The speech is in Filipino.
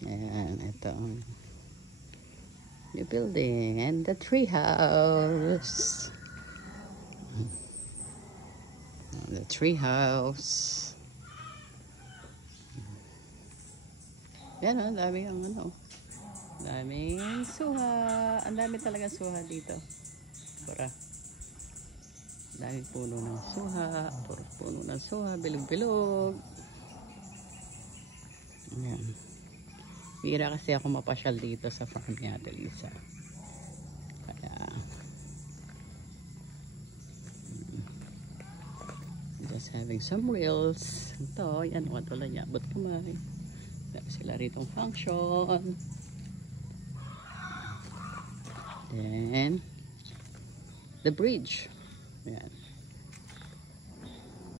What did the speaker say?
Ayan, ito ang new building and the tree house. The tree house. Yan o, dami ang ano. Daming suha. Ang dami talaga suha dito. Pura. Daming puno ng suha. Puro puno ng suha. Bilog-bilog. Ayan. Bira kasi ako mapasyal dito sa farm ni Ate Lisa. Kaya just having some reels. Ito, yan. Wala niya. Ba't kamay? Dami sila ritong function. Then the bridge. Ayan.